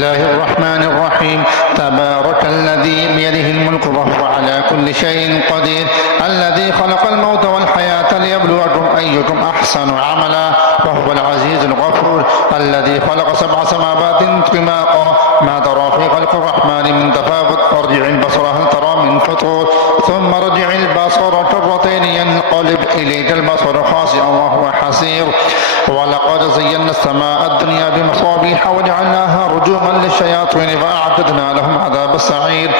الله الرحمن الرحيم تبارك الذي بيده الملك وهو على كل شيء قدير الذي خلق الموت والحياة ليبلوكم أيكم أحسن عملا وهو العزيز الغفور الذي خلق 7 سماوات طباقا ما ترى في خلق الرحمن من تفاوت ارجع البصر هل ترى من فطور ثم ارجع البصر كرتين ينقلب إليك البصر خاسئا وهو حسير ولقد زينا السماء الدنيا بمصابيح وجعلناها رجوما للشياطين فأعتدنا لهم عذاب السعير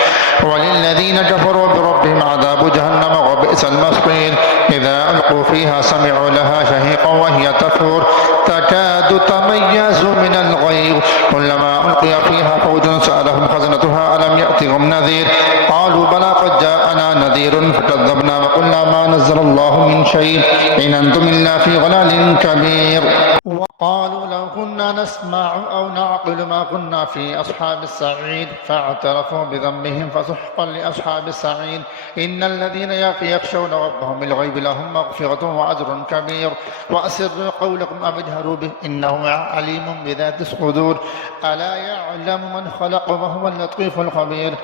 وللذين كفروا بربهم عذاب جهنم وبئس المصير إذا ألقوا فيها سمعوا لها شهيقا وهي تفور تكاد تميز من الغيظ كلما ألقي فيها فوج سألهم خزنتها ألم يأتهم نذير قالوا بلى قد جاءنا نذير فكذبنا وقلنا ما نزل الله من شيء إن أنتم إلا في ضلال كبير وقالوا لو كنا نسمع أو نعقل ما كنا في أصحاب السعير فاعترفوا بذنبهم فسحقا لأصحاب السعير إن الذين يخشون ربهم بالغيب لهم مغفرة وأجر كبير وأسروا قولكم أو اجهروا به إنه عليم بذات الصدور ألا يعلم من خلق وهو اللطيف الخبير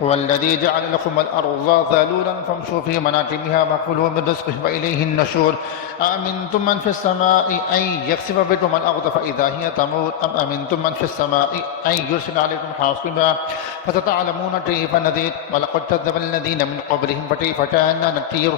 والذي جعل لكم الأرض ذلولا فامشوا في مناكبها وكلوا من رزقه وإليه النشور أأمنتم من في السماء أن يخسف بكم الأرض فإذا هي تمور أم أمنتم من في السماء أن يرسل عليكم حاصبا فستعلمون كيف نذير ولقد كذب الذين من قبلهم فكيف كان نكير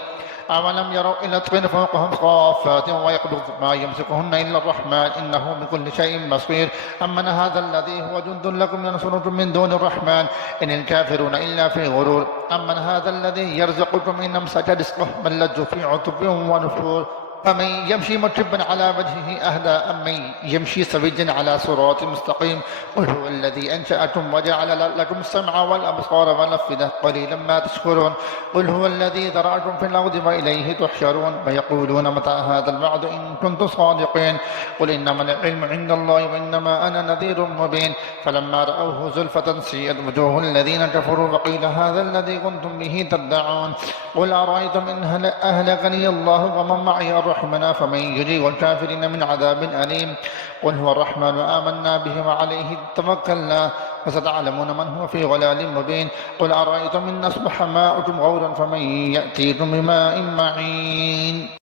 أولم يروا إلى الطير فوقهم صافات ويقبض ما يمسكهن إلا الرحمن إنه بكل شيء بصير أمن هذا الذي هو جند لكم ينصركم من دون الرحمن إن الكافرون إلا في غرور أمن هذا الذي يرزقكم إن أمسك رزقه بل لجوا في عتب ونفور فمن يمشي مكبا على وجهه أهدى أمن يمشي سويا على صراط مستقيم قل هو الذي أنشأكم وجعل لكم السمع والأبصار والأفئدة قليلا ما تشكرون قل هو الذي ذرأكم في الأرض وإليه تحشرون ويقولون متى هذا الوعد إن كنتم صادقين قل إنما العلم عند الله وإنما أنا نذير مبين فلما رأوه زلفة سيئت وجوه الذين كفروا وقيل هذا الذي كنتم به تدعون قل أرأيتم إن أهلكني الله ومن معي رحمنا فمن يجير الكافرين من عذاب أليم قل هو الرحمن آمنا به وعليه توكلنا فستعلمون من هو في ضلال مبين قل أرأيتم إن أصبح ماؤكم غورا فمن يأتيكم بماء معين